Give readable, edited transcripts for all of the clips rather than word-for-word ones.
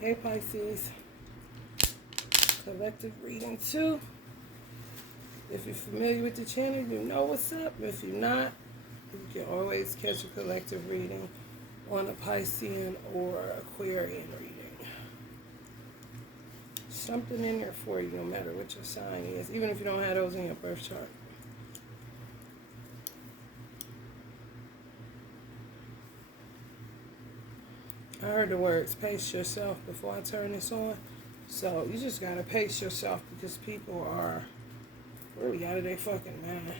Hey Pisces, collective reading 2. If you're familiar with the channel, you know what's up. If you're not, you can always catch a collective reading on a Piscean or Aquarian reading. Something in there for you no matter what your sign is, even if you don't have those in your birth chart. I heard the words pace yourself before I turn this on. So you just gotta pace yourself because people are really out of their fucking mind.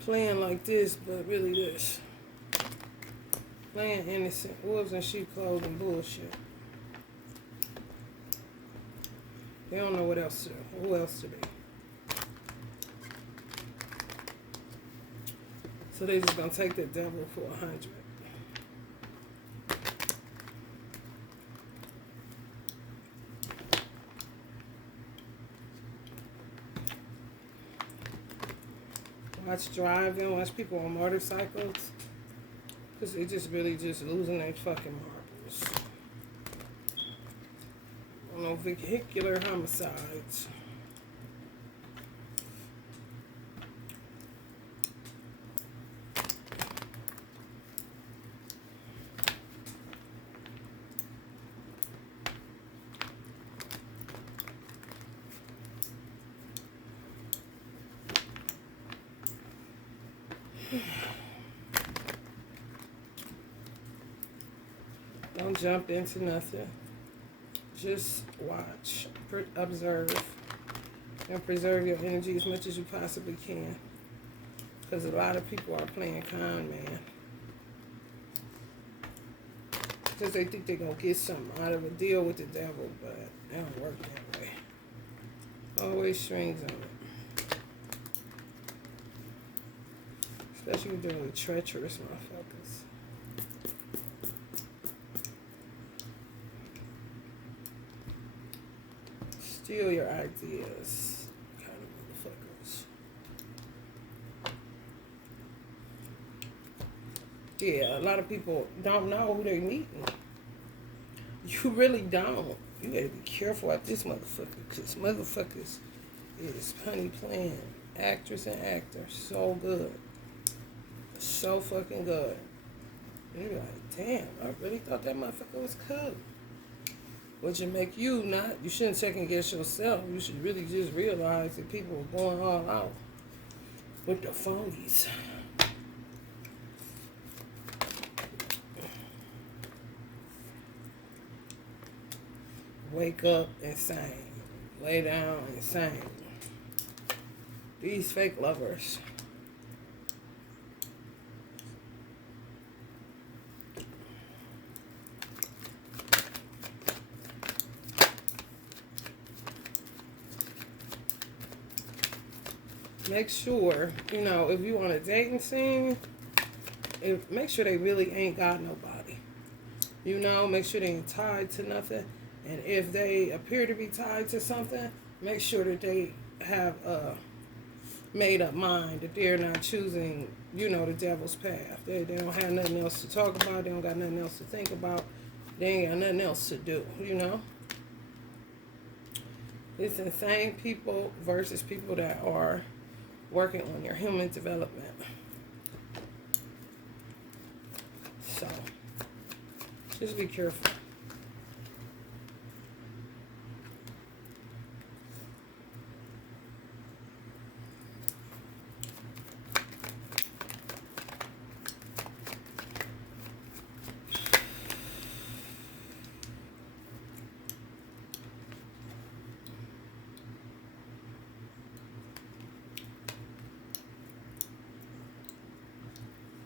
Playing like this, but really this. Playing innocent wolves in sheep clothing bullshit. They don't know what else to do. Who else to be. So they just gonna take the devil for 100. Watch driving, watch people on motorcycles. Because they just really just losing their fucking marbles. No vehicular homicides. Don't jump into nothing. Just watch, observe, and preserve your energy as much as you possibly can. Because a lot of people are playing con man. Because they think they're going to get something out of a deal with the devil, but it don't work that way. Always strings on it. Especially when you're dealing with treacherous motherfuckers. Steal your ideas, kind of motherfuckers. Yeah, a lot of people don't know who they're meeting. You really don't. You gotta be careful at this motherfucker, because motherfuckers is honey playing actress and actor so good. So fucking good. And you're like, damn, I really thought that motherfucker was cool. Which would make you not, you shouldn't second guess yourself. You should really just realize that people are going all out with the phonies. Wake up and sing. Lay down and sing. These fake lovers. Make sure, if you on a dating scene, make sure they really ain't got nobody. Make sure they ain't tied to nothing. And if they appear to be tied to something, make sure that they have a made up mind that they're not choosing, the devil's path. They don't have nothing else to talk about. They don't got nothing else to think about. They ain't got nothing else to do, It's insane people versus people that are working on your human development. So, just be careful.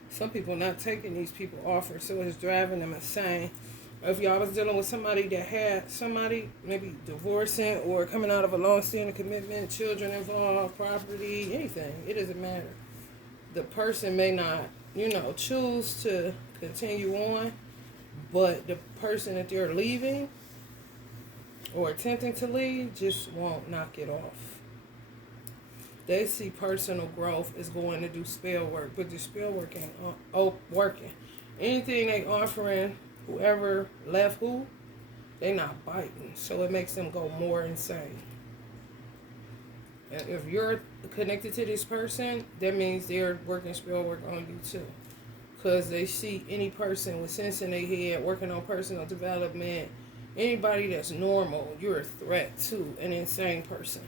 Some people not taking these people offers, so it's driving them insane. If y'all was dealing with somebody that had somebody maybe divorcing or coming out of a long-standing commitment, children involved, property, anything, it doesn't matter. The person may not, choose to continue on, but the person that they're leaving or attempting to leave just won't knock it off. They see personal growth is going to do spell work, but the spell work ain't working. Anything they offering, whoever left who, they not biting. So it makes them go more insane. And if you're connected to this person, that means they're working spell work on you too. Because they see any person with sense in their head, working on personal development, anybody that's normal, you're a threat to an insane person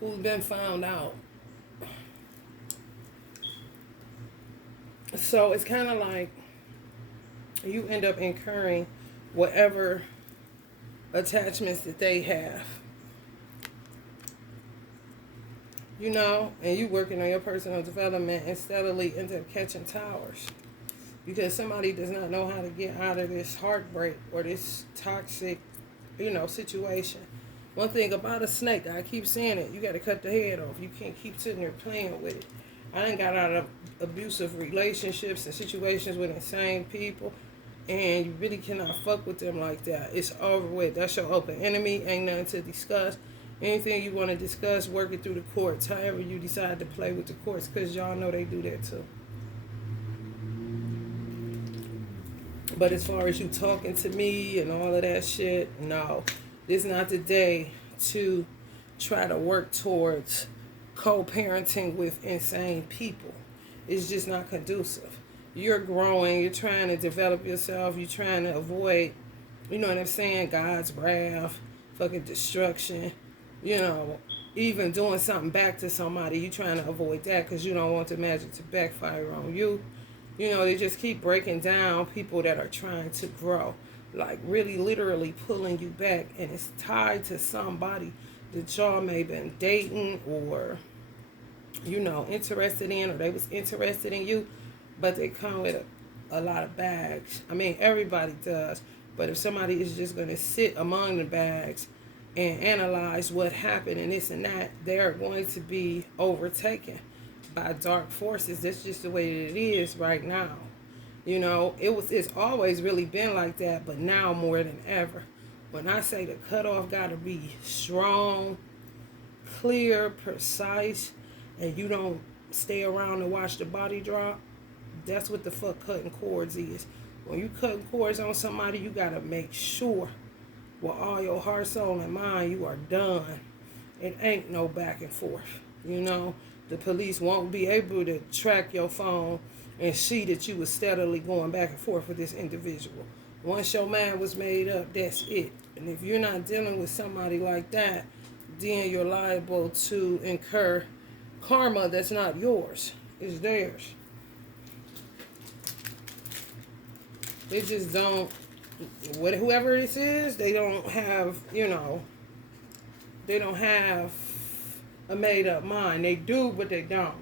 who's been found out. So it's kind of like you end up incurring whatever attachments that they have. You know, and you working on your personal development and steadily end up catching towers. Because somebody does not know how to get out of this heartbreak or this toxic, situation. One thing about a snake, I keep saying it, you got to cut the head off. You can't keep sitting there playing with it. I done got out of abusive relationships and situations with insane people, and you really cannot fuck with them like that. It's over with. That's your open enemy. Ain't nothing to discuss. Anything you want to discuss, work it through the courts, however you decide to play with the courts, because y'all know they do that too. But as far as you talking to me and all of that shit, no. This is not the day to try to work towards co-parenting with insane people. It's just not conducive. You're growing. You're trying to develop yourself. You're trying to avoid, you know what I'm saying, God's wrath, fucking destruction. Even doing something back to somebody, you trying to avoid that because you don't want the magic to backfire on you. They just keep breaking down people that are trying to grow, like really literally pulling you back, and it's tied to somebody that y'all may have been dating or, interested in, or they was interested in you, but they come with a lot of bags. I mean, everybody does, but if somebody is just going to sit among the bags and analyze what happened and this and that, they are going to be overtaken by dark forces. That's just the way it is right now. It's always really been like that, but now more than ever. When I say the cutoff got to be strong, clear, precise, and you don't stay around and watch the body drop, that's what the fuck cutting cords is. When you cutting cords on somebody, you got to make sure with all your heart, soul, and mind, you are done. It ain't no back and forth. The police won't be able to track your phone and see that you was steadily going back and forth with this individual. Once your mind was made up, that's it. And if you're not dealing with somebody like that, then you're liable to incur karma that's not yours. It's theirs. They just don't, whoever this is, they don't have, they don't have a made up mind. They do, but they don't.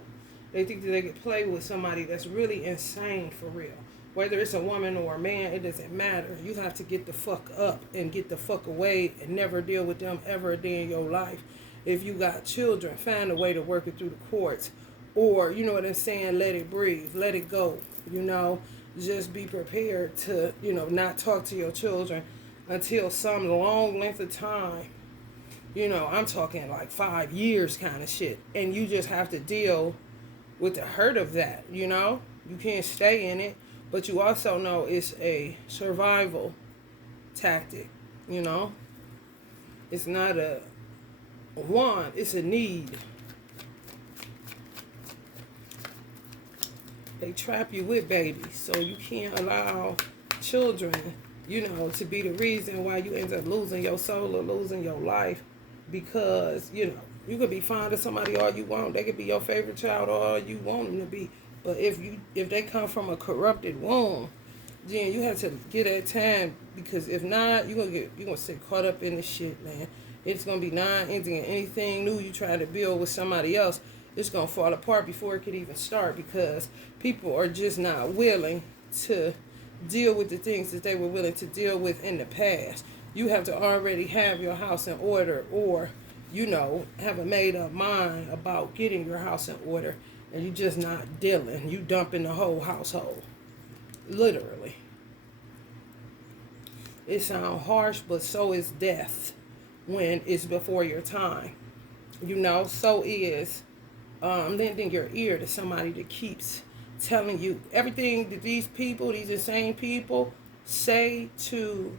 They think that they could play with somebody that's really insane for real. Whether it's a woman or a man, it doesn't matter. You have to get the fuck up and get the fuck away and never deal with them ever a day in your life. If you got children, find a way to work it through the courts. Or, you know what I'm saying, let it breathe, let it go, Just be prepared to, not talk to your children until some long length of time. I'm talking like 5 years kind of shit. And you just have to deal with the hurt of that, You can't stay in it. But you also know it's a survival tactic, It's not a want, it's a need. They trap you with babies, so you can't allow children, to be the reason why you end up losing your soul or losing your life, because, you could be fond of somebody all you want. They could be your favorite child all you want them to be. But if they come from a corrupted womb, then you have to get that time, because if not, you're gonna stay caught up in this shit, man. It's gonna be non-ending. Anything new you try to build with somebody else, it's gonna fall apart before it could even start, because people are just not willing to deal with the things that they were willing to deal with in the past. You have to already have your house in order, or have a made up mind about getting your house in order, and you just not dealing. You dumping the whole household, literally. It sounds harsh, but so is death when it's before your time. You know, so is lending your ear to somebody that keeps telling you everything that these people, these insane people, say to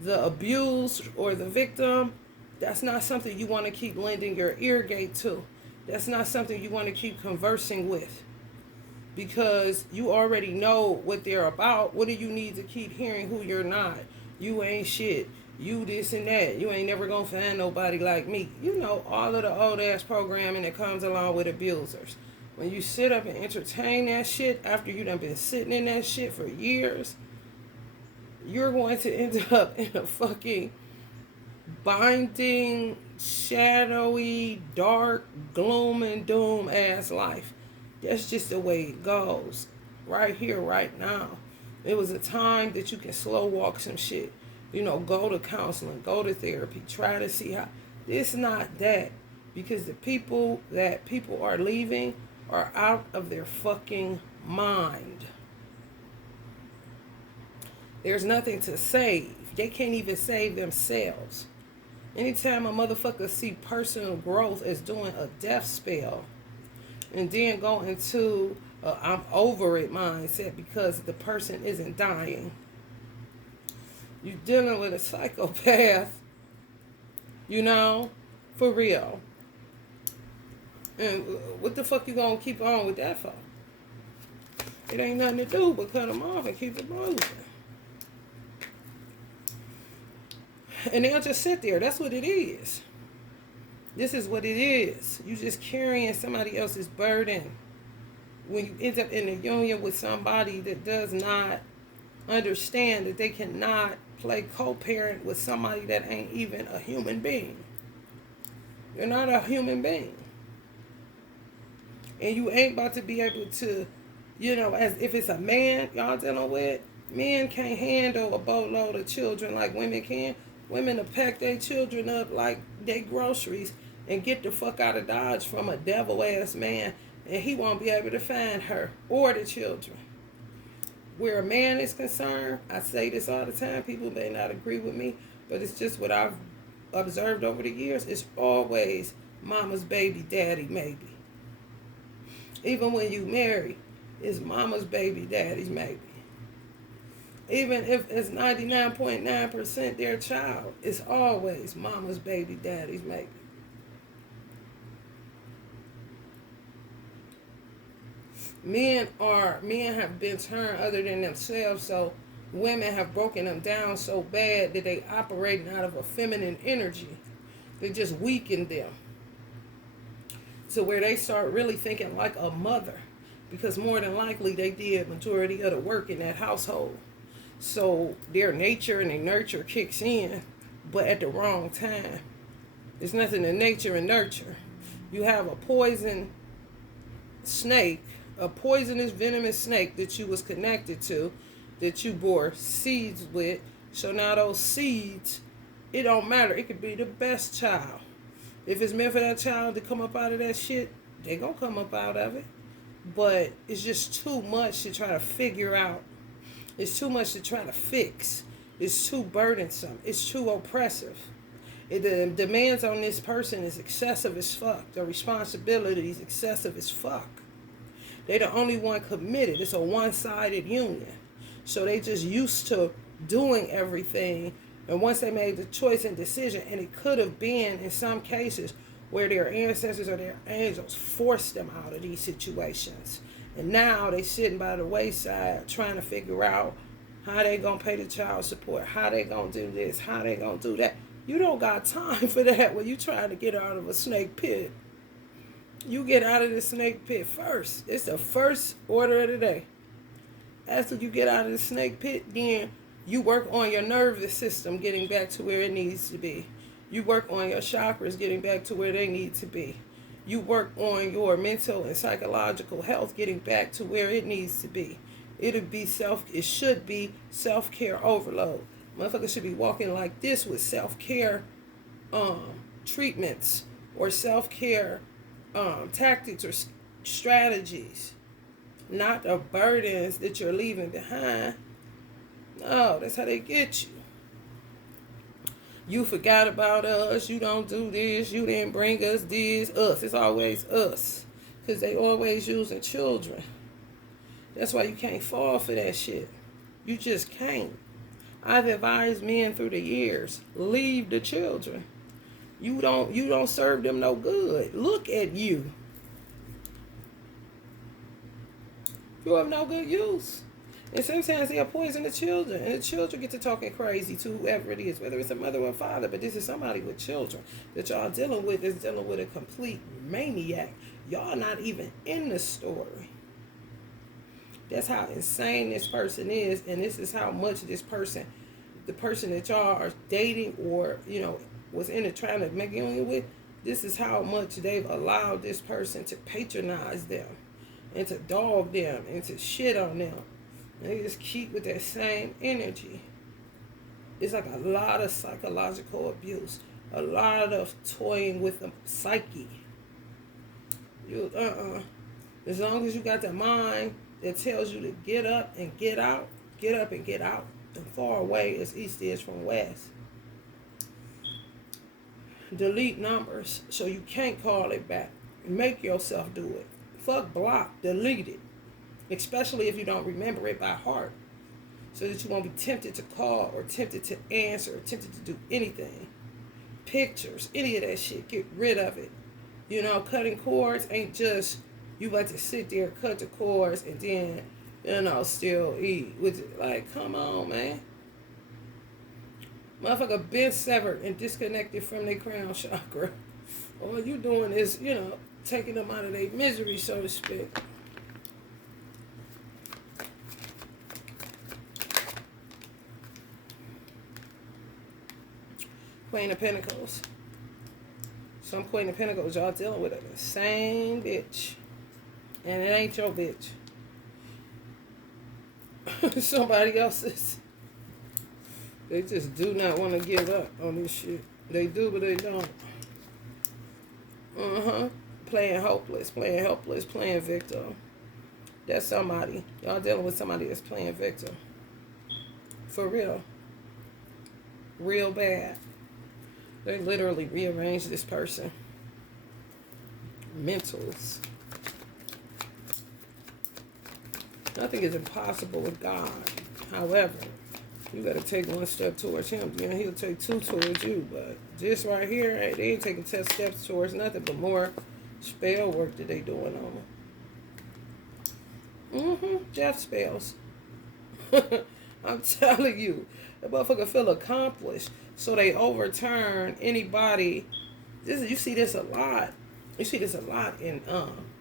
the abused or the victim. That's not something you want to keep lending your ear gate to. That's not something you want to keep conversing with, because you already know what they're about. What do you need to keep hearing who you're not? You ain't shit. You this and that. You ain't never gonna find nobody like me. You know, all of the old ass programming that comes along with abusers. When you sit up and entertain that shit after you done been sitting in that shit for years, you're going to end up in a fucking binding, shadowy, dark, gloom and doom ass life. That's just the way it goes. Right here, right now. It was a time that you can slow walk some shit. You know, go to counseling, go to therapy, try to see how. It's not that. Because the people that people are leaving are out of their fucking mind. There's nothing to save. They can't even save themselves. Anytime a motherfucker see personal growth as doing a death spell and then go into a I'm over it mindset because the person isn't dying, you're dealing with a psychopath, you know, for real. And what the fuck you gonna keep on with that for? It ain't nothing to do but cut them off and keep it moving. And they'll just sit there. That's what it is. This is what it is. You just carrying somebody else's burden. When you end up in a union with somebody that does not understand that they cannot play co-parent with somebody that ain't even a human being. You're not a human being. And you ain't about to be able to, you know, as if it's a man y'all dealing with, men can't handle a boatload of children like women can. Women will pack their children up like they groceries and get the fuck out of Dodge from a devil-ass man, and he won't be able to find her or the children. Where a man is concerned, I say this all the time, people may not agree with me, but it's just what I've observed over the years. It's always mama's baby, daddy maybe. Even when you marry, it's mama's baby, daddy's maybe. Even if it's 99.9% their child, it's always mama's baby, daddy's maybe. Men have been turned other than themselves, so women have broken them down so bad that they operating out of a feminine energy. They just weaken them to where they start really thinking like a mother, because more than likely they did majority of the work in that household. So their nature and their nurture kicks in, but at the wrong time. There's nothing in nature and nurture. You have a poison snake, a poisonous venomous snake that you was connected to, that you bore seeds with. So now those seeds, it don't matter. It could be the best child. If it's meant for that child to come up out of that shit, they gonna come up out of it. But it's just too much to try to figure out. It's too much to try to fix. It's too burdensome. It's too oppressive. The demands on this person is excessive as fuck. The responsibility is excessive as fuck. They the only one committed. It's a one-sided union. So they just used to doing everything. And once they made the choice and decision, and it could have been in some cases where their ancestors or their angels forced them out of these situations. And now they sitting by the wayside trying to figure out how they gonna pay the child support, how they gonna do this, how they gonna do that. You don't got time for that when you trying to get out of a snake pit. You get out of the snake pit first. It's the first order of the day. After you get out of the snake pit, then you work on your nervous system getting back to where it needs to be. You work on your chakras getting back to where they need to be. You work on your mental and psychological health getting back to where it needs to be. It should be self-care overload. Motherfuckers should be walking like this with self-care treatments or self-care tactics or strategies, not the burdens that you're leaving behind. No, that's how they get you. You forgot about us. You don't do this. You didn't bring us this. Us. It's always us. Because they always using children. That's why you can't fall for that shit. You just can't. I've advised men through the years, leave the children. You don't serve them no good. Look at you. You have no good use. And sometimes they'll poison the children. And the children get to talking crazy to whoever it is, whether it's a mother or a father. But this is somebody with children that y'all dealing with is dealing with a complete maniac. Y'all not even in the story. That's how insane this person is. And this is how much this person, the person that y'all are dating or, was in it trying to make union with, this is how much they've allowed this person to patronize them and to dog them and to shit on them. They just keep with that same energy. It's like a lot of psychological abuse, a lot of toying with the psyche. As long as you got the mind that tells you to get up and get out, get up and get out, and far away as east is from west. Delete numbers so you can't call it back. Make yourself do it. Fuck block, delete it. Especially if you don't remember it by heart. So that you won't be tempted to call or tempted to answer or tempted to do anything. Pictures, any of that shit, get rid of it. Cutting cords ain't just you about to sit there, cut the cords, and then, still eat. With it. Like, come on, man. Motherfucker been severed and disconnected from their crown chakra. All you doing is, taking them out of their misery, so to speak. Queen of Pentacles. Some Queen of Pentacles y'all dealing with an insane bitch. And it ain't your bitch. Somebody else's. They just do not want to give up on this shit. They do, but they don't. Playing hopeless, playing helpless, playing victim. That's somebody. Y'all dealing with somebody that's playing victim. For real. Real bad. They literally rearranged this person. Mentals. Nothing is impossible with God. However, you got to take one step towards him. Then he'll take two towards you. But this right here, they ain't taking 10 steps towards nothing but more spell work that they doing on them. Death spells. I'm telling you. That motherfucker feel accomplished. So they overturn anybody. You see this a lot. You see this a lot in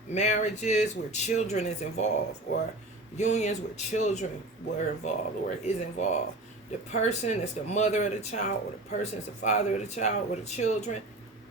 marriages where children is involved, or unions where children were involved or is involved. The person that's the mother of the child, or the person that's the father of the child, or the children,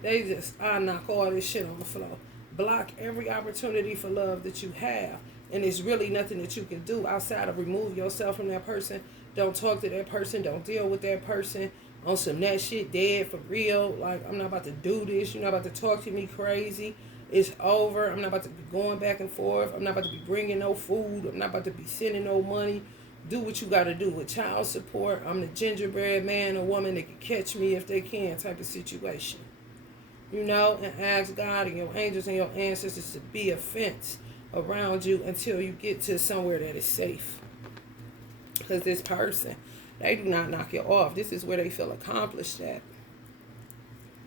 they just, knock all this shit on the floor. Block every opportunity for love that you have. And there's really nothing that you can do outside of remove yourself from that person. Don't talk to that person. Don't deal with that person on some that shit dead for real. Like, I'm not about to do this. You're not about to talk to me crazy. It's over. I'm not about to be going back and forth. I'm not about to be bringing no food. I'm not about to be sending no money. Do what you got to do with child support. I'm the gingerbread man or woman that can catch me if they can type of situation. And ask God and your angels and your ancestors to be a fence around you until you get to somewhere that is safe. Because this person, they do not knock you off. This is where they feel accomplished at.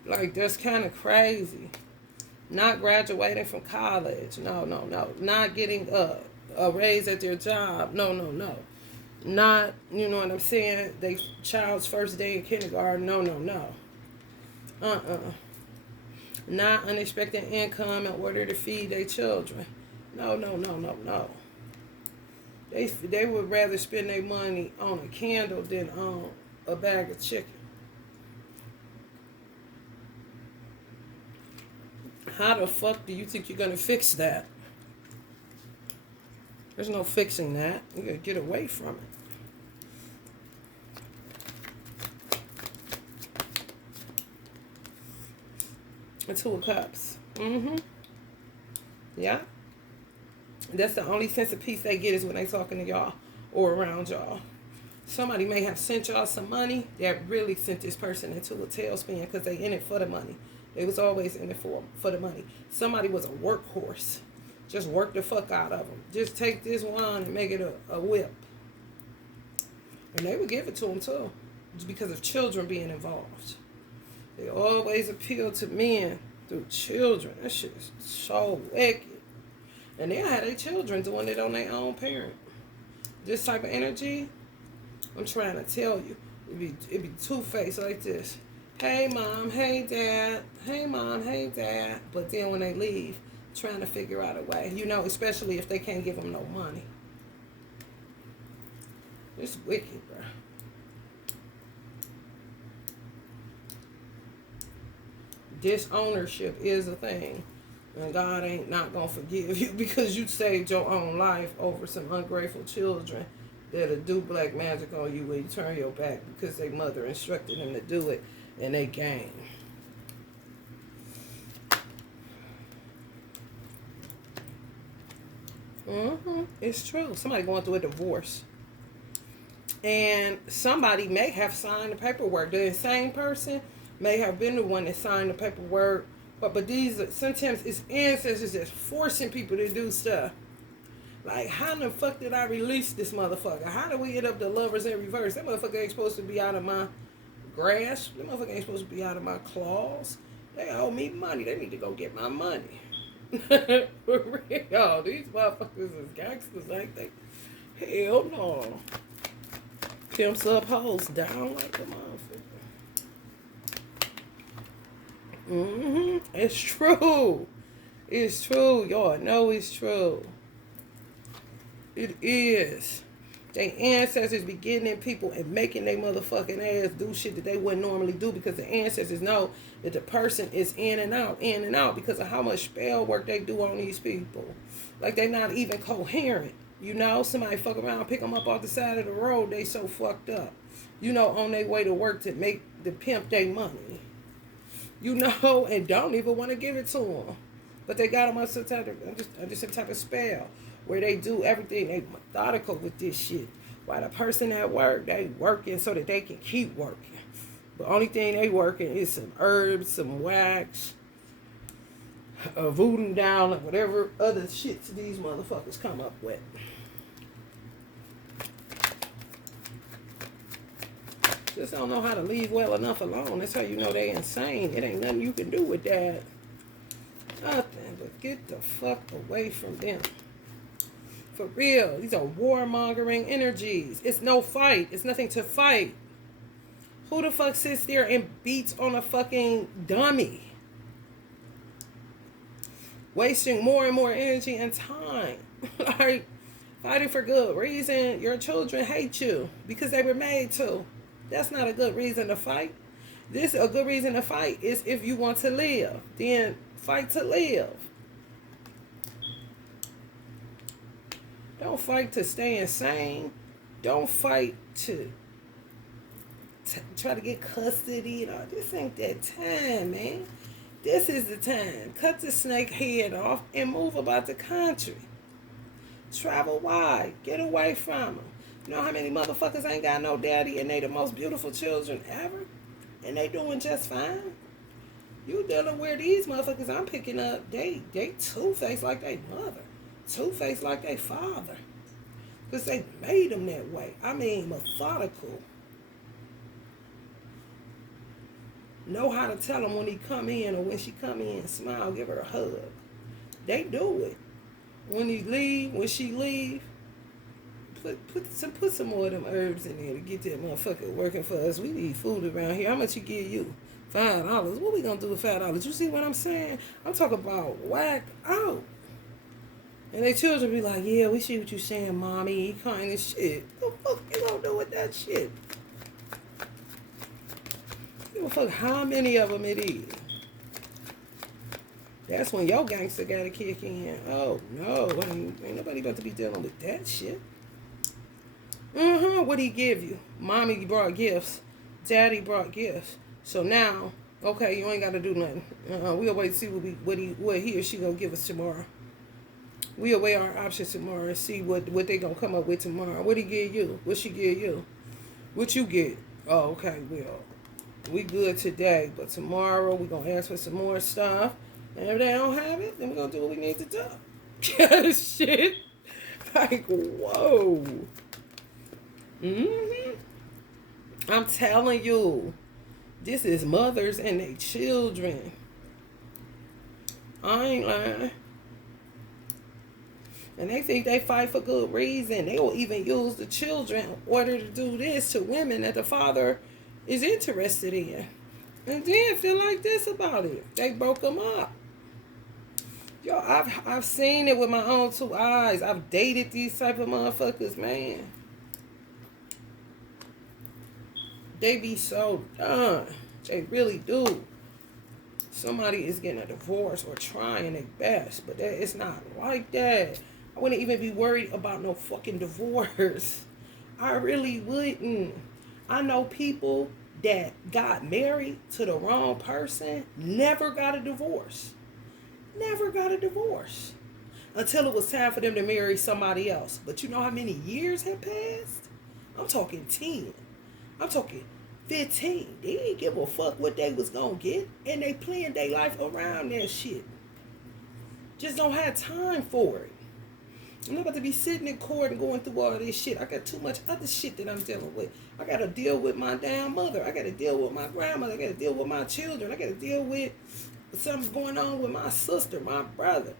Like, that's kind of crazy. Not graduating from college. No. Not getting a raise at their job. No. Not, you know what I'm saying? They child's first day in kindergarten. No. Not unexpected income in order to feed their children. No. They would rather spend their money on a candle than on a bag of chicken. How the fuck do you think you're going to fix that? There's no fixing that. You got to get away from it. The Two of Cups. Yeah. That's the only sense of peace they get is when they talking to y'all or around y'all. Somebody may have sent y'all some money that really sent this person into a tailspin because they in it for the money. They was always in it for the money. Somebody was a workhorse. Just work the fuck out of them. Just take this wand and make it a whip. And they would give it to them too. It's because of children being involved. They always appeal to men through children. That shit is so wicked. And they'll have their children doing it on their own parent. This type of energy, I'm trying to tell you, it'd be two-faced like this. Hey, mom, hey, dad. Hey, mom, hey, dad. But then when they leave, trying to figure out a way. You know, especially if they can't give them no money. It's wicked, bro. Disownership is a thing. And God ain't not going to forgive you because you saved your own life over some ungrateful children that'll do black magic on you when you turn your back because their mother instructed them to do it and they game. It's true. Somebody going through a divorce. And somebody may have signed the paperwork. The insane person may have been the one that signed the paperwork. But these, sometimes it's ancestors that's forcing people to do stuff. Like, how the fuck did I release this motherfucker? How did we end up the lovers in reverse? That motherfucker ain't supposed to be out of my grasp. That motherfucker ain't supposed to be out of my claws. They owe me money. They need to go get my money. For real. These motherfuckers is gangsters, ain't they? Hell no. Pimps up, hoes down like a motherfucker. It's true. It's true. Y'all know it's true. It is. They ancestors be getting in people and making their motherfucking ass do shit that they wouldn't normally do because the ancestors know that the person is in and out because of how much spell work they do on these people. Like, they not even coherent. You know, somebody fuck around, pick them up off the side of the road, they so fucked up. You know, on their way to work to make the pimp their money. You know, and don't even want to give it to them. But they got them on some type of spell where they do everything. They methodical with this shit. While the person at work, they working so that they can keep working. The only thing they working is some herbs, some wax, voodoo down, or whatever other shits these motherfuckers come up with. Just don't know how to leave well enough alone. That's how you know they insane. It ain't nothing you can do with that. Nothing, but get the fuck away from them. For real, these are warmongering energies. It's no fight. It's nothing to fight. Who the fuck sits there and beats on a fucking dummy? Wasting more and more energy and time. Like, fighting for good reason. Your children hate you because they were made to. That's not a good reason to fight. A good reason to fight is if you want to live. Then fight to live. Don't fight to stay insane. Don't fight to try to get custody. This ain't that time, man. This is the time. Cut the snake head off and move about the country. Travel wide. Get away from them. You know how many motherfuckers ain't got no daddy and they the most beautiful children ever? And they doing just fine? You dealing with these motherfuckers I'm picking up, they two-faced like they mother. Two-faced like they father. Because they made them that way. I mean, methodical. Know how to tell them when he come in or when she come in, smile, give her a hug. They do it. When he leave, when she leave, put some more of them herbs in there to get that motherfucker working for us. We need food around here. How much he give you? $5. What we gonna do with $5? You see what I'm saying? I'm talking about whack out. And their children be like, yeah, we see what you saying, mommy. He kind of shit. What the fuck you gonna do with that shit? Give a fuck how many of them it is. That's when your gangster gotta kick in. Oh, no. Ain't nobody about to be dealing with that shit. What'd he give you? Mommy brought gifts. Daddy brought gifts. So now, okay, you ain't got to do nothing. We'll wait to see what he or she gonna give us tomorrow. We'll weigh our options tomorrow and see what they gonna come up with tomorrow. What he give you? What she give you? What you get? Oh, okay, well, we good today, but tomorrow we're going to ask for some more stuff. And if they don't have it, then we're going to do what we need to do. Shit. Like, whoa. Mm-hmm. I'm telling you, this is mothers and their children. I ain't lying. And they think they fight for good reason. They will even use the children in order to do this to women that the father is interested in. And then feel like this about it. They broke them up. Yo, I've seen it with my own two eyes. I've dated these type of motherfuckers, man. They be so done. They really do. Somebody is getting a divorce or trying their best, but it's not like that. I wouldn't even be worried about no fucking divorce. I really wouldn't. I know people that got married to the wrong person, never got a divorce. Never got a divorce. Until it was time for them to marry somebody else. But you know how many years have passed? I'm talking 10. I'm talking 15. They didn't give a fuck what they was gonna get. And they planned their life around that shit. Just don't have time for it. I'm not about to be sitting in court and going through all this shit. I got too much other shit that I'm dealing with. I got to deal with my damn mother. I got to deal with my grandmother. I got to deal with my children. I got to deal with something's going on with my sister, my brother.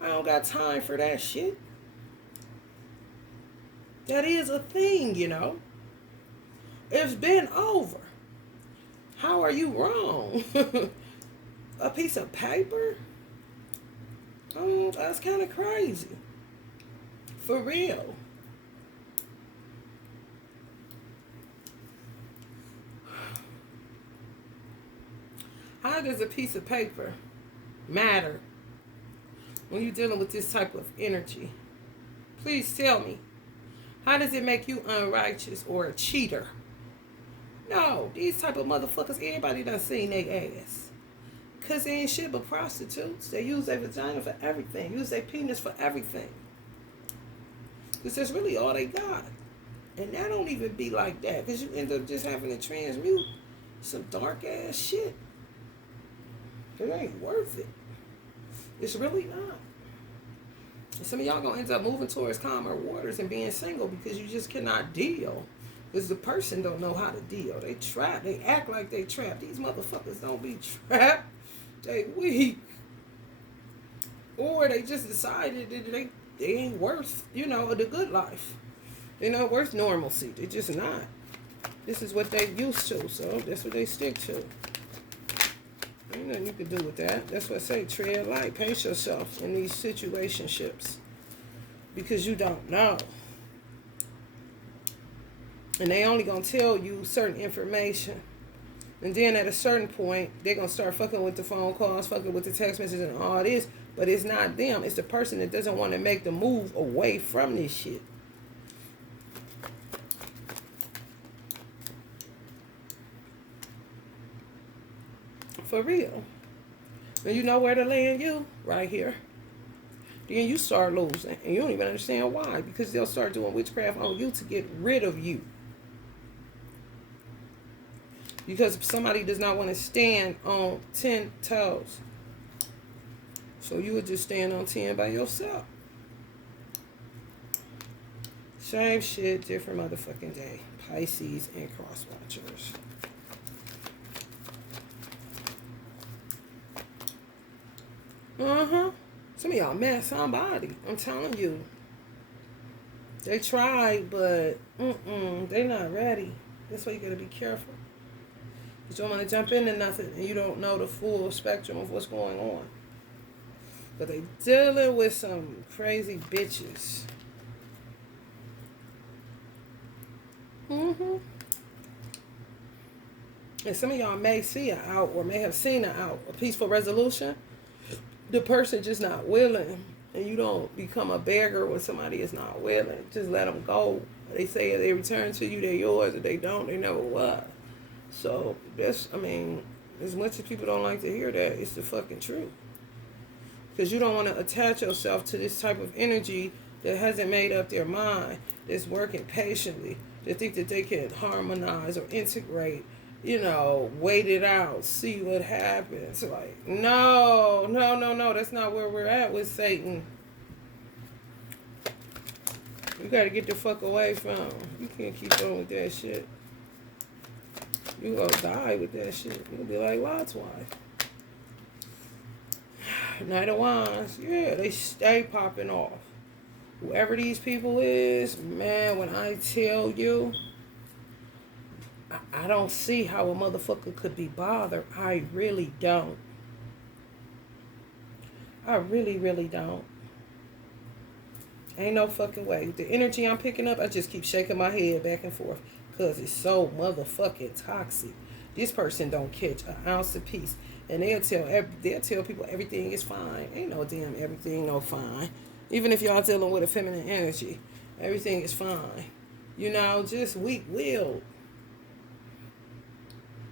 I don't got time for that shit. That is a thing, you know. It's been over. How are you wrong? A piece of paper? Oh, that's kind of crazy. For real. How does a piece of paper matter when you're dealing with this type of energy? Please tell me. How does it make you unrighteous or a cheater? No, these type of motherfuckers, everybody done seen their ass. Because they ain't shit but prostitutes. They use their vagina for everything. Use their penis for everything. Because that's really all they got. And that don't even be like that. Because you end up just having to transmute some dark ass shit. It ain't worth it. It's really not. And some of y'all gonna end up moving towards calmer waters and being single because you just cannot deal. Because the person don't know how to deal. They trap. They act like they trapped. These motherfuckers don't be trapped. They weak. Or they just decided that they ain't worth, the good life. They're not worth normalcy. They're just not. This is what they used to, so that's what they stick to. Ain't nothing you can do with that. That's what I say, tread light. Pace yourself in these situationships. Because you don't know. And they only gonna tell you certain information. And then at a certain point, they're gonna start fucking with the phone calls, fucking with the text messages and all this. But it's not them. It's the person that doesn't want to make the move away from this shit. For real. And you know where to land you? Right here. Then you start losing. And you don't even understand why. Because they'll start doing witchcraft on you to get rid of you. Because somebody does not want to stand on 10 toes. So you would just stand on 10 by yourself. Same shit, different motherfucking day. Pisces and cross watchers. Some of y'all met somebody. I'm telling you. They tried, but they not ready. That's why you gotta be careful. You don't want to jump into nothing and you don't know the full spectrum of what's going on. But they dealing with some crazy bitches. And some of y'all may see it out or may have seen it out. A peaceful resolution. The person just not willing. And you don't become a beggar when somebody is not willing. Just let them go. They say if they return to you, they're yours. If they don't, they never was. So, that's, as much as people don't like to hear that, it's the fucking truth. Because you don't want to attach yourself to this type of energy that hasn't made up their mind, that's working patiently, They think that they can harmonize or integrate, you know, wait it out, see what happens. Like, no, no, no, no. That's not where we're at with Satan. You gotta get the fuck away from him. You can't keep on with that shit. You gonna die with that shit. You'll be like Lot's wife. Knight of Wands, yeah, they stay popping off. Whoever these people is, man, when I tell you, I don't see how a motherfucker could be bothered. I really don't. I really, really don't. Ain't no fucking way. The energy I'm picking up, I just keep shaking my head back and forth because it's so motherfucking toxic. This person don't catch an ounce of peace. And they'll tell people everything is fine. Ain't no damn everything no fine. Even if y'all dealing with a feminine energy, everything is fine. You know, just weak-willed.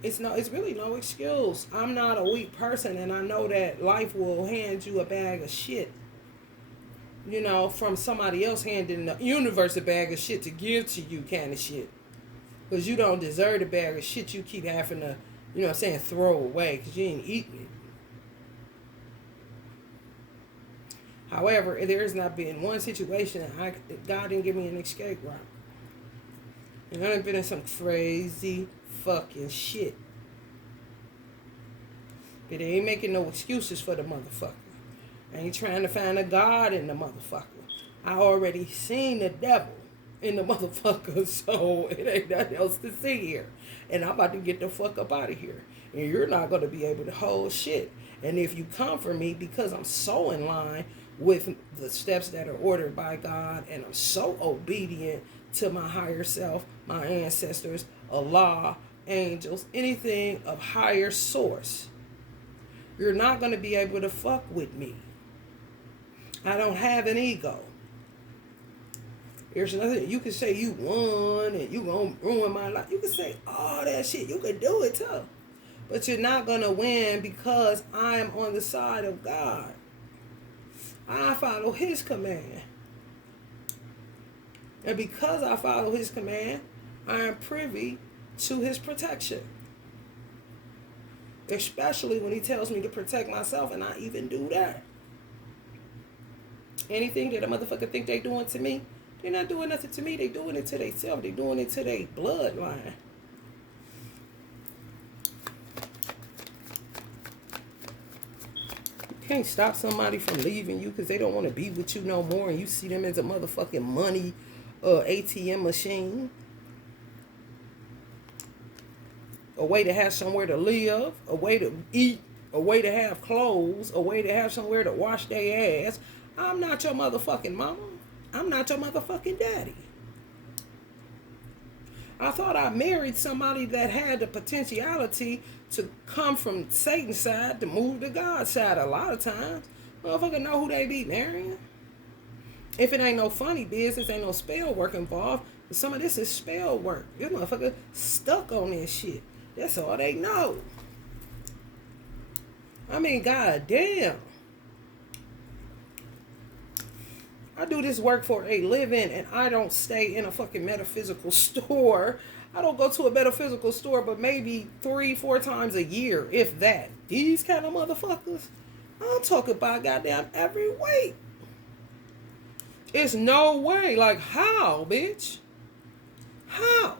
It's really no excuse. I'm not a weak person, and I know that life will hand you a bag of shit. You know, from somebody else handing the universe a bag of shit to give to you kind of shit. Because you don't deserve the bag of shit you keep having to, you know what I'm saying, throw away because you ain't eating it. However, there's not been one situation God didn't give me an escape route. And I've been in some crazy fucking shit. But they ain't making no excuses for the motherfucker. I ain't trying to find a God in the motherfucker. I already seen the devil in the motherfucker, so it ain't nothing else to see here. And I'm about to get the fuck up out of here. And you're not going to be able to hold shit. And if you come for me because I'm so in line with the steps that are ordered by God, and I'm so obedient to my higher self, my ancestors, Allah, angels, anything of higher source, you're not going to be able to fuck with me. I don't have an ego. There's nothing. You can say you won and you going to ruin my life. You can say all that shit. You can do it too. But you're not going to win because I am on the side of God. I follow his command. And because I follow his command, I am privy to his protection. Especially when he tells me to protect myself, and I even do that. Anything that a motherfucker think they doing to me, they're not doing nothing to me. They doing it to themselves. They doing it to their bloodline. You can't stop somebody from leaving you because they don't want to be with you no more, and you see them as a motherfucking money ATM machine. A way to have somewhere to live, a way to eat, a way to have clothes, a way to have somewhere to wash their ass. I'm not your motherfucking mama. I'm not your motherfucking daddy. I thought I married somebody that had the potentiality to come from Satan's side to move to God's side. A lot of times, motherfucker know who they be marrying. If it ain't no funny business, ain't no spell work involved, but some of this is spell work. This motherfucker stuck on this shit. That's all they know. I mean, goddamn. I do this work for a living, and I don't stay in a fucking metaphysical store. I don't go to a metaphysical store but maybe 3-4 times a year, if that. These kind of motherfuckers, I'm talking about goddamn every week. It's no way. Like, how, bitch? How?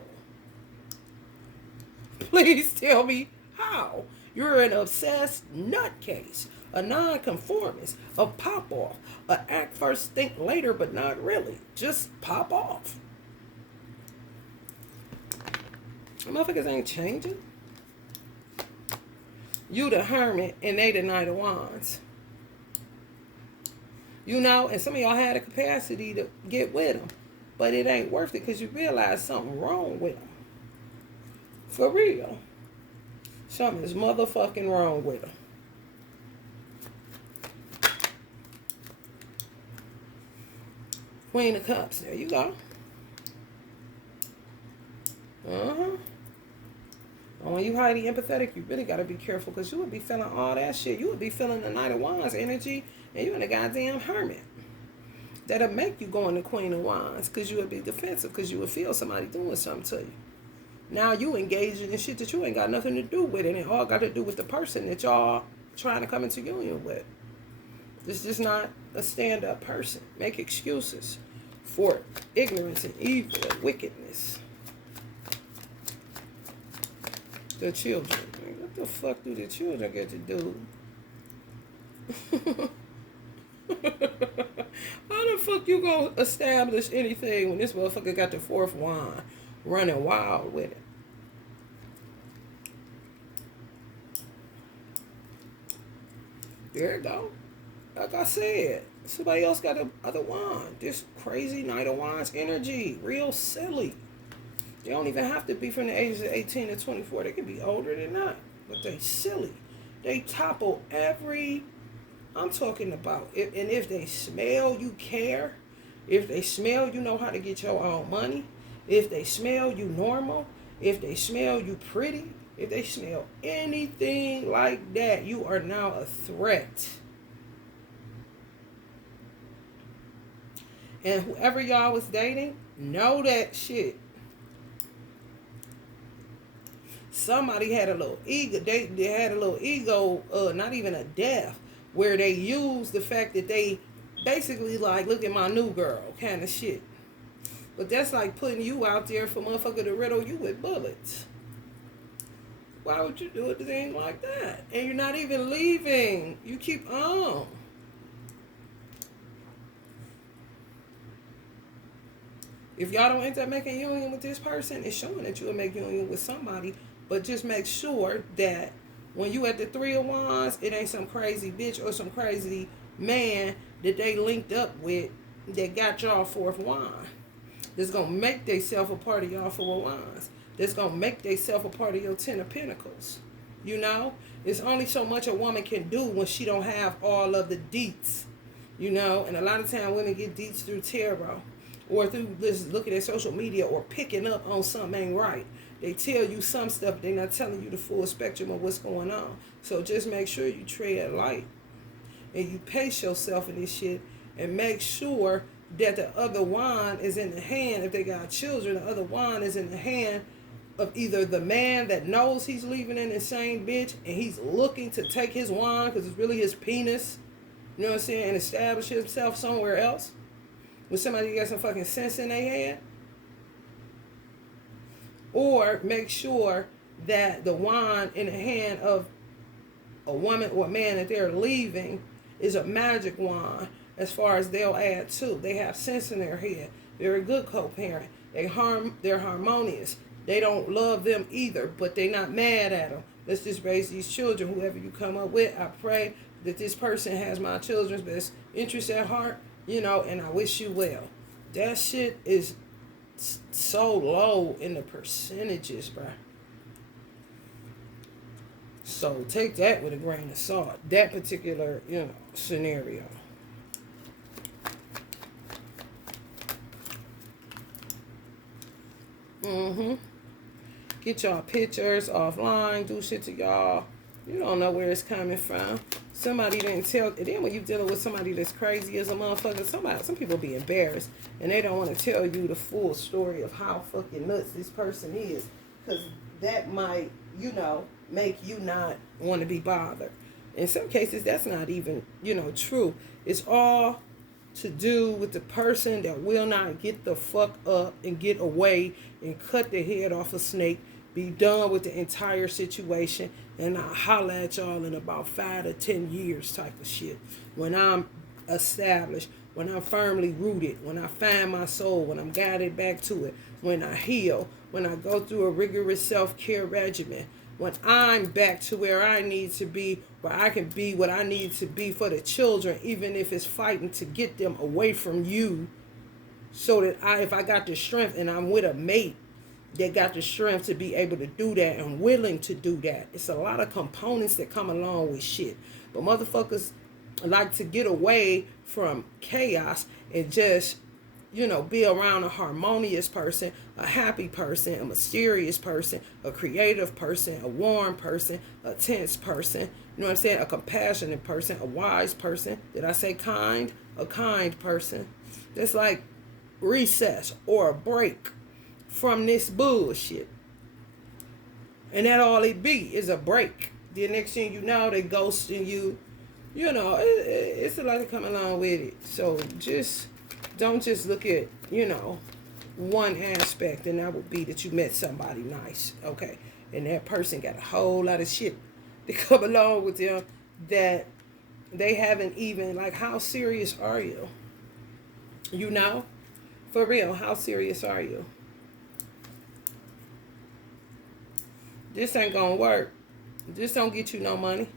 Please tell me how. You're an obsessed nutcase, a nonconformist, a pop-off, a act first, think later, but not really. Just pop off. Motherfuckers ain't changing. You the hermit and they the Knight of Wands. You know, and some of y'all had a capacity to get with them, but it ain't worth it because you realize something wrong with them. For real. Something is motherfucking wrong with them. Queen of Cups. There you go. And when you highly empathetic, you really got to be careful because you would be feeling all that shit. You would be feeling the Knight of Wands energy and you're in a goddamn hermit. that'll make you go in the Queen of Wands, because you would be defensive, because you would feel somebody doing something to you. Now you engaging in shit that you ain't got nothing to do with, and it all got to do with the person that y'all trying to come into union with. This is just not a stand-up person. Make excuses for ignorance and evil and wickedness. The children. What the fuck do the children get to do? How the fuck you gonna establish anything when this motherfucker got the fourth wand running wild with it? There you go. Like I said, somebody else got the other wand. This crazy Knight of Wands energy. Real silly. They don't even have to be from the ages of 18 to 24. They can be older than that. But they silly. They topple every... I'm talking about... and if they smell, you care. If they smell, you know how to get your own money. If they smell, you normal. If they smell, you pretty. If they smell anything like that, you are now a threat. And whoever y'all was dating, know that shit. Somebody had a little ego. They had a little ego, not even a death, where they used the fact that they basically like, look at my new girl kind of shit. But that's like putting you out there for motherfucker to riddle you with bullets. Why would you do a thing like that? And you're not even leaving. You keep on. If y'all don't end up making union with this person, it's showing that you'll make union with somebody. But just make sure that when you at the Three of Wands, it ain't some crazy bitch or some crazy man that they linked up with that got y'all fourth wand. That's going to make theyself a part of y'all Four of Wands. That's going to make theyself a part of your Ten of Pentacles. You know? It's only so much a woman can do when she don't have all of the deets. You know? And a lot of times women get deets through tarot. Or through just looking at social media or picking up on something ain't right. They tell you some stuff, they're not telling you the full spectrum of what's going on. So just make sure you tread light. And you pace yourself in this shit. And make sure that the other wand is in the hand. If they got children, the other wand is in the hand of either the man that knows he's leaving an insane bitch and he's looking to take his wand because it's really his penis, you know what I'm saying, and establish himself somewhere else with somebody got some fucking sense in their head. Or make sure that the wand in the hand of a woman or a man that they're leaving is a magic wand, as far as they'll add to. They have sense in their head. They're a good co-parent. They're harmonious. They don't love them either, but they're not mad at them. Let's just raise these children, whoever you come up with. I pray that this person has my children's best interest at heart, you know, and I wish you well. That shit is so low in the percentages, bro. So take that with a grain of salt. That particular, you know, scenario. Get y'all pictures offline. Do shit to y'all. You don't know where it's coming from. Somebody didn't tell. And then when you're dealing with somebody that's crazy as a motherfucker, some people be embarrassed. And they don't want to tell you the full story of how fucking nuts this person is. Because that might, you know, make you not want to be bothered. In some cases, that's not even, you know, true. It's all to do with the person that will not get the fuck up and get away and cut the head off a snake, be done with the entire situation, and I'll holler at y'all in about 5 to 10 years type of shit. When I'm established, when I'm firmly rooted, when I find my soul, when I'm guided back to it, when I heal, when I go through a rigorous self-care regimen, when I'm back to where I need to be, where I can be what I need to be for the children, even if it's fighting to get them away from you, so that if I got the strength and I'm with a mate that got the strength to be able to do that and willing to do that. It's a lot of components that come along with shit. But motherfuckers like to get away from chaos and just, you know, be around a harmonious person, a happy person, a mysterious person, a creative person, a warm person, a tense person, you know what I'm saying, a compassionate person, a wise person. Did I say kind? A kind person. That's like recess or a break from this bullshit. And that all it be is a break. The next thing you know, they ghosting you. You know, it's a lot to come along with it. So just don't just look at, you know, one aspect, and that would be that you met somebody nice, okay? And that person got a whole lot of shit to come along with them that they haven't even, like, how serious are you? You know? For real, how serious are you? This ain't gonna work. This don't get you no money.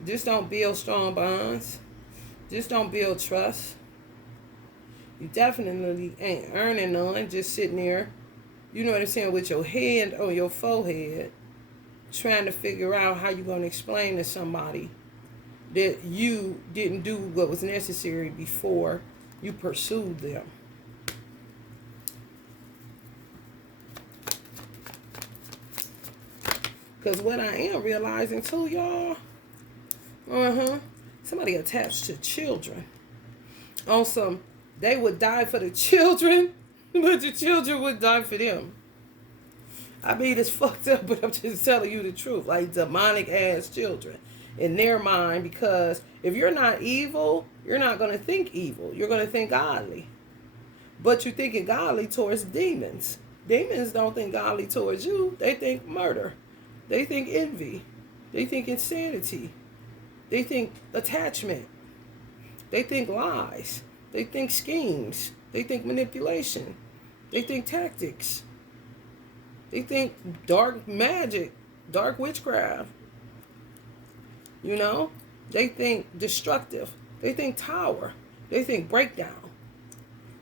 This don't build strong bonds. This don't build trust. You definitely ain't earning none, just sitting there, you know what I'm saying, with your hand on your forehead, trying to figure out how you're going to explain to somebody that you didn't do what was necessary before you pursued them. Because what I am realizing too, y'all, somebody attached to children on some, they would die for the children, but the children would die for them. I mean, it's fucked up, but I'm just telling you the truth. Like demonic ass children in their mind, because if you're not evil, you're not going to think evil. You're going to think godly. But you're thinking godly towards demons. Demons don't think godly towards you. They think murder. They think envy. They think insanity. They think attachment. They think lies. They think schemes. They think manipulation. They think tactics. They think dark magic, dark witchcraft. You know? They think destructive. They think tower. They think breakdown.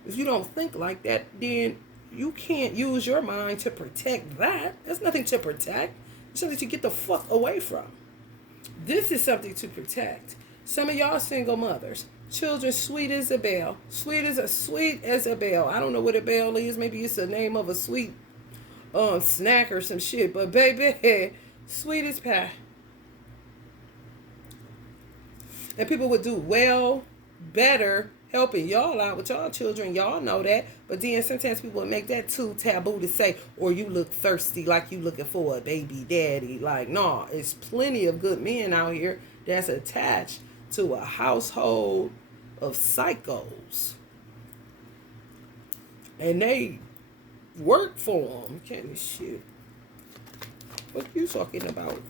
If you don't think like that, then you can't use your mind to protect that. There's nothing to protect. It's something to get the fuck away from. This is something to protect. Some of y'all single mothers, children sweet as a bell. Sweet as a bell. I don't know what a bell is. Maybe it's the name of a sweet snack or some shit. But baby, sweet as pie. And people would do well, better, helping y'all out with y'all children. Y'all know that. But then sometimes people would make that too taboo to say, or you look thirsty like you looking for a baby daddy. Like, no, it's plenty of good men out here that's attached to a household of psychos. And they work for them. Kind of shit. What you talking about?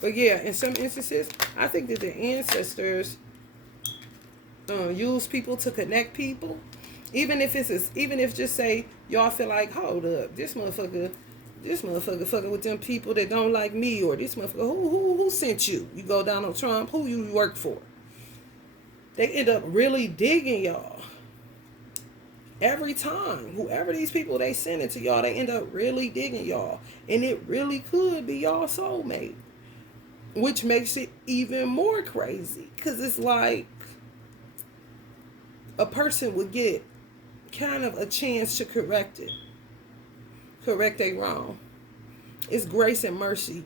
But yeah, in some instances, I think that the ancestors use people to connect people. Even if just say y'all feel like, hold up, this motherfucker fucking with them people that don't like me, or this motherfucker, who sent you? You go down on Trump, who you work for? They end up really digging y'all. Every time, whoever these people they send it to y'all, they end up really digging y'all. And it really could be y'all soulmate. Which makes it even more crazy. Because it's like a person would get kind of a chance to correct it. Correct a wrong. It's grace and mercy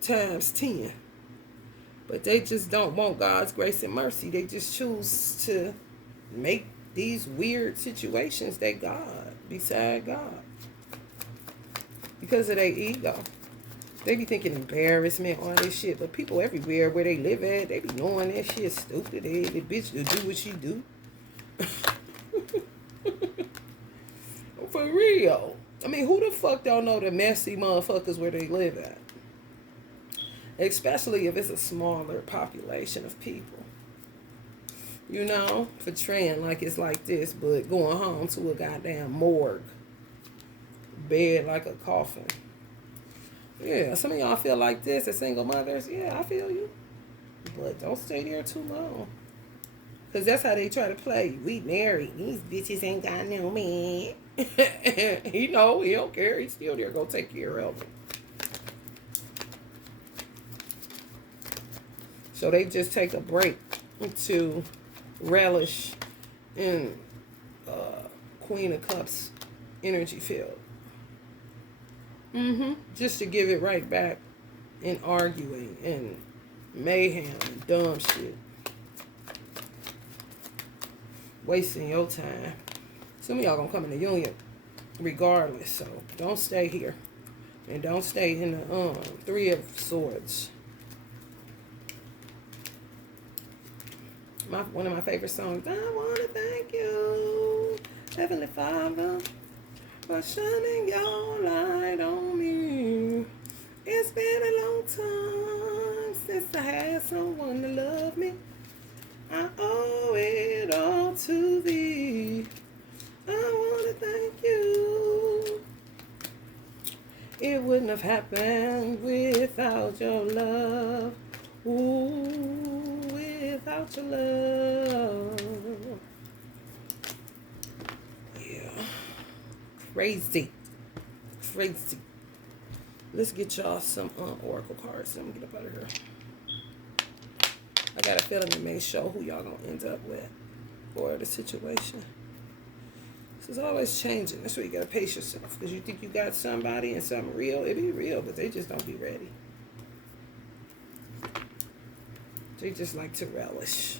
times 10. But they just don't want God's grace and mercy. They just choose to make these weird situations their God beside God. Because of their ego. They be thinking embarrassment, all this shit. But people everywhere where they live at, they be knowing that shit stupid. The bitch to do what she do. For real. I mean, who the fuck don't know the messy motherfuckers where they live at? Especially if it's a smaller population of people. You know, portraying like it's like this, but going home to a goddamn morgue. Bed like a coffin. Yeah, some of y'all feel like this as single mothers. Yeah, I feel you. But don't stay there too long. Because that's how they try to play. We married. These bitches ain't got no man. He know. He don't care. He's still there. Go take care of it. So they just take a break to relish in Queen of Cups energy field. Just to give it right back in arguing and mayhem and dumb shit. wasting your time. Some of y'all gonna come in the union regardless, so don't stay here. And don't stay in the Three of Swords. One of my favorite songs. I want to thank you, Heavenly Father, for shining your light on me. It's been a long time since I had someone to love me. I owe it all to thee. I want to thank you. It wouldn't have happened without your love. Ooh, without your love. Yeah. Crazy. Crazy. Let's get y'all some oracle cards. Let me get up out of here. I got a feeling it may show who y'all gonna end up with or the situation. This is always changing. That's why you gotta pace yourself. Because you think you got somebody and something real, it be real, but they just don't be ready. They just like to relish.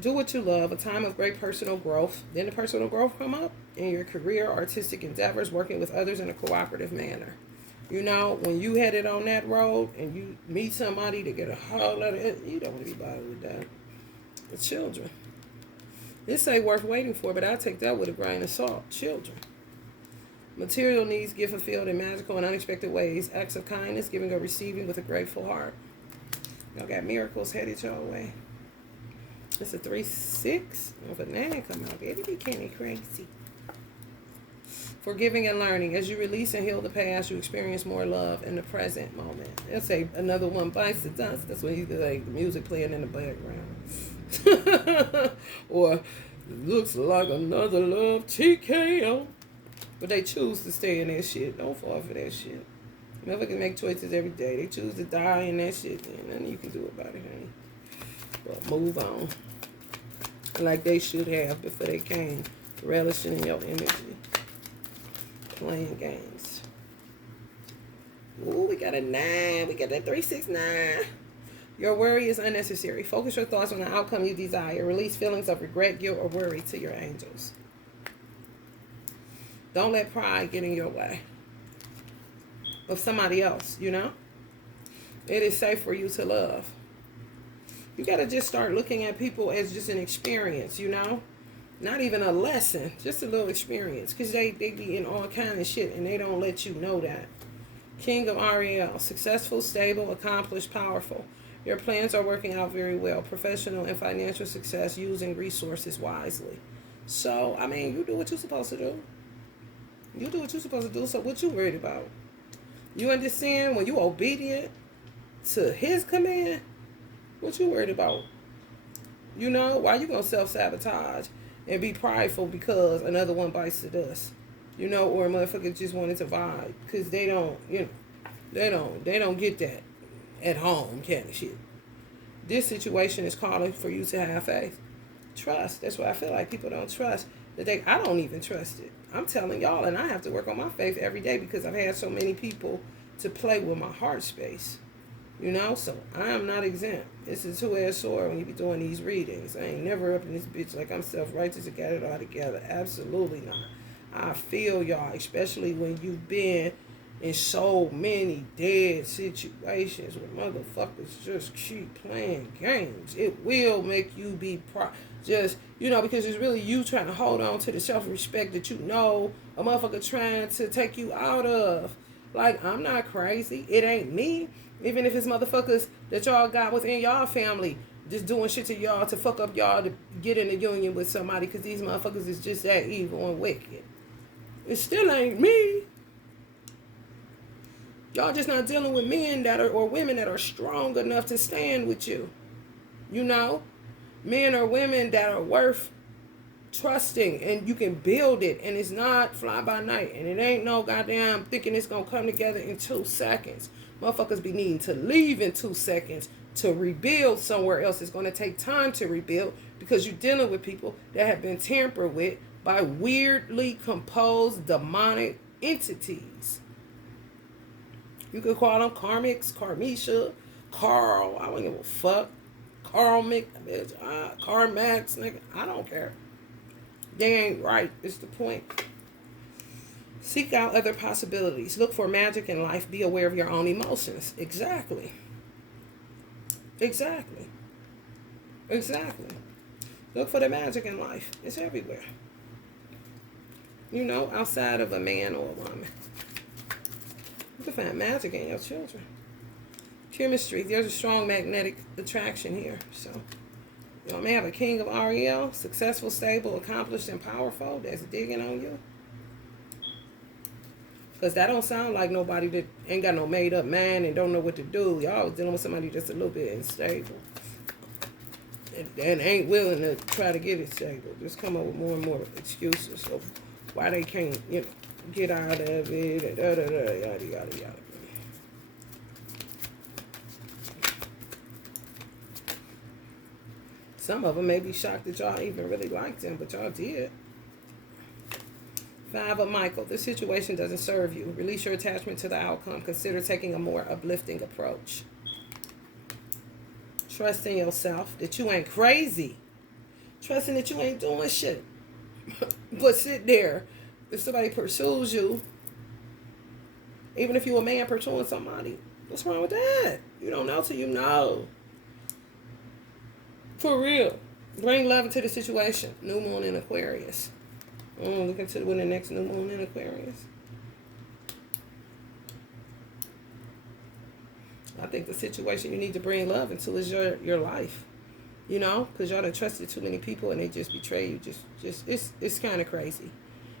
Do what you love, a time of great personal growth. Then the personal growth come up in your career, artistic endeavors, working with others in a cooperative manner. You know, when you headed on that road and you meet somebody to get a whole lot of it, you don't want to be bothered with that. The children. This ain't worth waiting for, but I take that with a grain of salt. Children. Material needs get fulfilled in magical and unexpected ways. Acts of kindness, giving or receiving with a grateful heart. Y'all got miracles headed your way. It's a 3-6. If a 9 come out, it be kind of crazy. Forgiving and learning. As you release and heal the past, you experience more love in the present moment. They'll say another one bites the dust. That's when you like the music playing in the background. Or looks like another love TKO. But they choose to stay in that shit. Don't fall for that shit. Motherfuckers make choices every day. They choose to die in that shit. And nothing you can do about it, honey. But move on. Like they should have before they came. Relishing in your energy. Playing games. Ooh, we got a 9. We got that 3-6-9. Your worry is unnecessary. Focus your thoughts on the outcome you desire. Release feelings of regret, guilt, or worry to your angels. Don't let pride get in your way of somebody else, you know? It is safe for you to love. You got to just start looking at people as just an experience, you know? Not even a lesson, just a little experience. Because they be in all kind of shit and they don't let you know that. King of Ariel, successful, stable, accomplished, powerful. Your plans are working out very well. Professional and financial success, using resources wisely. So, I mean, you do what you're supposed to do. You do what you're supposed to do, so what you worried about? You understand when you obedient to his command, what you worried about? You know, why you gonna self-sabotage and be prideful because another one bites the dust? You know, or a motherfucker just wanted to vibe because they don't, you know, they don't get that at home kind of shit. This situation is calling for you to have faith. Trust. That's why I feel like people don't trust. I don't even trust it. I'm telling y'all, and I have to work on my faith every day because I've had so many people to play with my heart space. You know, so I am not exempt. It's a two-edged sword when you be doing these readings. I ain't never up in this bitch like I'm self-righteous and got it all together. Absolutely not. I feel y'all, especially when you've been in so many dead situations where motherfuckers just keep playing games. It will make you be just, you know, because it's really you trying to hold on to the self-respect that you know a motherfucker trying to take you out of. Like, I'm not crazy. It ain't me. Even if it's motherfuckers that y'all got within y'all family just doing shit to y'all to fuck up y'all to get in a union with somebody because these motherfuckers is just that evil and wicked. It still ain't me. Y'all just not dealing with men that are, or women that are strong enough to stand with you. You know? Men or women that are worth trusting and you can build it and it's not fly by night and it ain't no goddamn thinking it's gonna come together in 2 seconds. Motherfuckers be needing to leave in 2 seconds to rebuild somewhere else. It's gonna take time to rebuild because you're dealing with people that have been tampered with by weirdly composed demonic entities. You could call them karmics, karmisha, Carl. I don't give a fuck. Carl Mick, bitch. Carl Max, nigga. I don't care. They ain't right. It's the point. Seek out other possibilities. Look for magic in life. Be aware of your own emotions. Exactly. Exactly. Exactly. Look for the magic in life. It's everywhere. You know, outside of a man or a woman. You can find magic in your children. Chemistry. There's a strong magnetic attraction here. So, you may have a king of Ariel. Successful, stable, accomplished, and powerful. That's digging on you. Because that don't sound like nobody that ain't got no made up mind and don't know what to do. Y'all was dealing with somebody just a little bit unstable. And ain't willing to try to get it stable. Just come up with more and more excuses of why they can't, get out of it. And yada, yada, yada. Some of them may be shocked that y'all even really liked him, but y'all did. 5 of Michael. This situation doesn't serve you. Release your attachment to the outcome. Consider taking a more uplifting approach. Trust in yourself that you ain't crazy. Trusting that you ain't doing shit. But sit there. If somebody pursues you, even if you a man pursuing somebody, what's wrong with that? You don't know till you know. For real. Bring love into the situation. New moon in Aquarius. Looking to when the next new moon in Aquarius. I think the situation you need to bring love into is your life. Because y'all done trusted too many people and they just betray you. It's kind of crazy.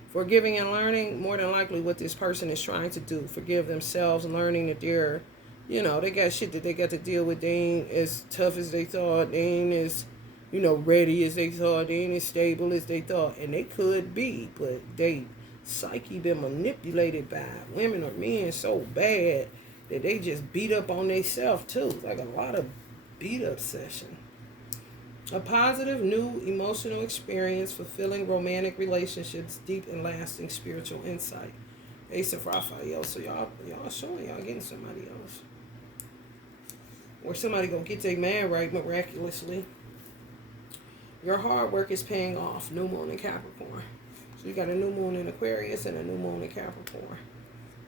Forgiving and learning, more than likely what this person is trying to do. Forgive themselves, learning that they're, they got shit that they got to deal with. They ain't as tough as they thought. They ain't as, ready as they thought. They ain't as stable as they thought. And they could be, but they psyche been manipulated by women or men so bad that they just beat up on themselves too. Like a lot of beat up session. A positive, new, emotional experience, fulfilling romantic relationships, deep and lasting spiritual insight. Ace of Raphael. So y'all showing y'all getting somebody else. Or somebody gonna get their man right miraculously. Your hard work is paying off. New moon in Capricorn. So you got a new moon in Aquarius and a new moon in Capricorn.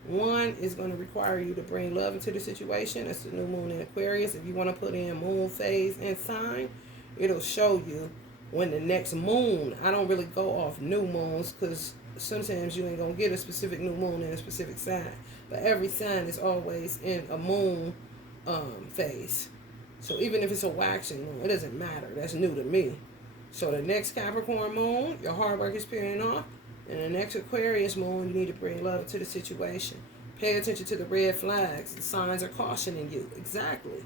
One is going to require you to bring love into the situation. That's the new moon in Aquarius. If you want to put in moon phase and sign, it'll show you when the next moon. I don't really go off new moons because sometimes you ain't going to get a specific new moon in a specific sign. But every sign is always in a moon phase. So even if it's a waxing moon, it doesn't matter. That's new to me. So the next Capricorn moon, your hard work is paying off. And the next Aquarius moon, you need to bring love into the situation. Pay attention to the red flags. The signs are cautioning you. Exactly.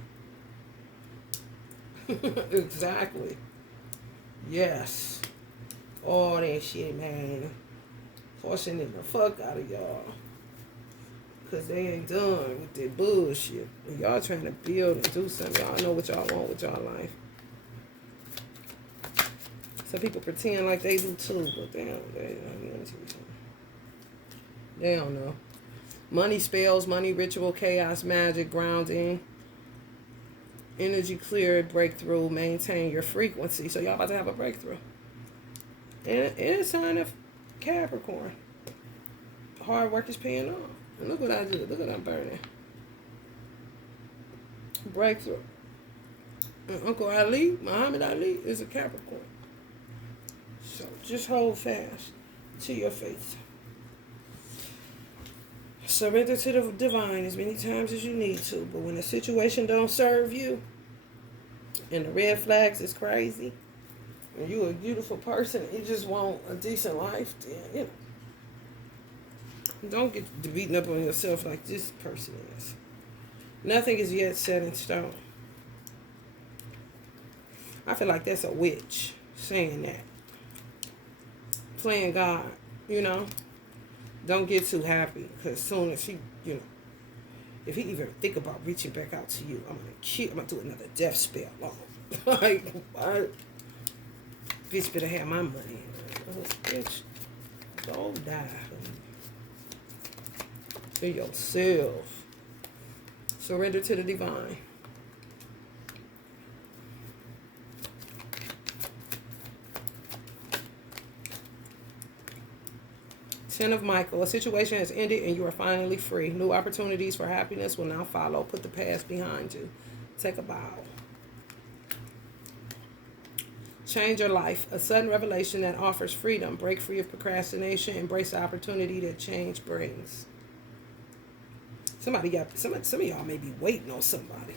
Exactly. Yes. All that shit, man. Cautioning the fuck out of y'all. Because they ain't done with that bullshit. Y'all trying to build and do something. Y'all know what y'all want with y'all life. Some people pretend like they do too, but they don't know. Money spells, money ritual, chaos, magic, grounding, energy clear, breakthrough, maintain your frequency. So y'all about to have a breakthrough. And a sign of Capricorn. Hard work is paying off. And look what I did. Look what I'm burning. Breakthrough. And Uncle Ali, Muhammad Ali, is a Capricorn. So just hold fast to your faith. Surrender to the divine as many times as you need to. But when the situation don't serve you and the red flags is crazy and you a beautiful person and you just want a decent life, then, don't get beating up on yourself like this person is. Nothing is yet set in stone. I feel like that's a witch saying that. Playing God, Don't get too happy, because soon as he, if he even think about reaching back out to you, I'm gonna do another death spell on him. Like, what? Bitch better have my money. Bitch, go die to yourself. Surrender to the divine. Ten of Michael. A situation has ended and you are finally free. New opportunities for happiness will now follow. Put the past behind you. Take a bow. Change your life. A sudden revelation that offers freedom. Break free of procrastination. Embrace the opportunity that change brings. Some of y'all may be waiting on somebody.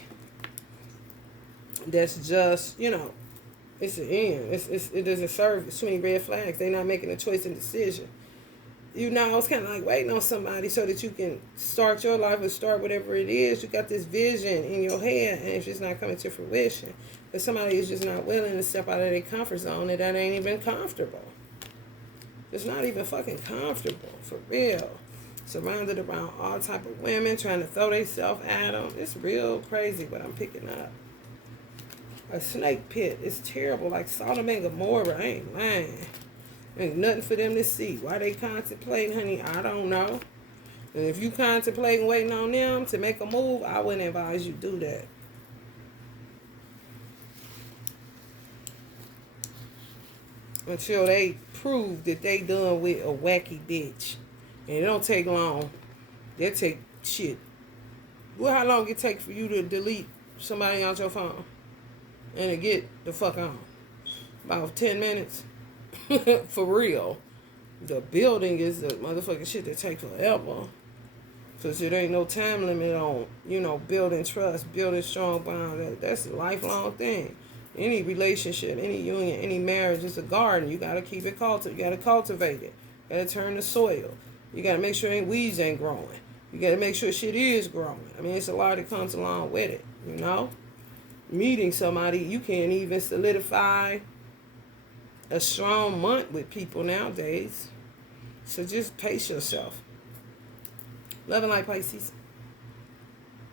That's just, it's the end. It doesn't serve. It's too many red flags. They're not making a choice and decision. It's kind of like waiting on somebody so that you can start your life or start whatever it is. You got this vision in your head and it's just not coming to fruition. But somebody is just not willing to step out of their comfort zone and that ain't even comfortable. It's not even fucking comfortable, for real. Surrounded around all type of women trying to throw themselves at them. It's real crazy what I'm picking up. A snake pit. It's terrible. Like Sodom and Gomorrah. I ain't lying. Ain't nothing for them to see. Why they contemplating, honey, I don't know. And if you contemplating waiting on them to make a move, I wouldn't advise you do that. Until they prove that they done with a wacky bitch. And it don't take long. They take shit. Well, how long it take for you to delete somebody on your phone? And to get the fuck on? About 10 minutes. For real. The building is the motherfucking shit that takes forever. Because there ain't no time limit on, building trust, building strong bond. That's a lifelong thing. Any relationship, any union, any marriage is a garden. You got to keep it cultivated. You got to cultivate it. You got to turn the soil. You got to make sure weeds ain't growing. You got to make sure shit is growing. I mean, it's a lot that comes along with it, Meeting somebody, you can't even solidify a strong month with people nowadays. So just pace yourself. Love and light, Pisces.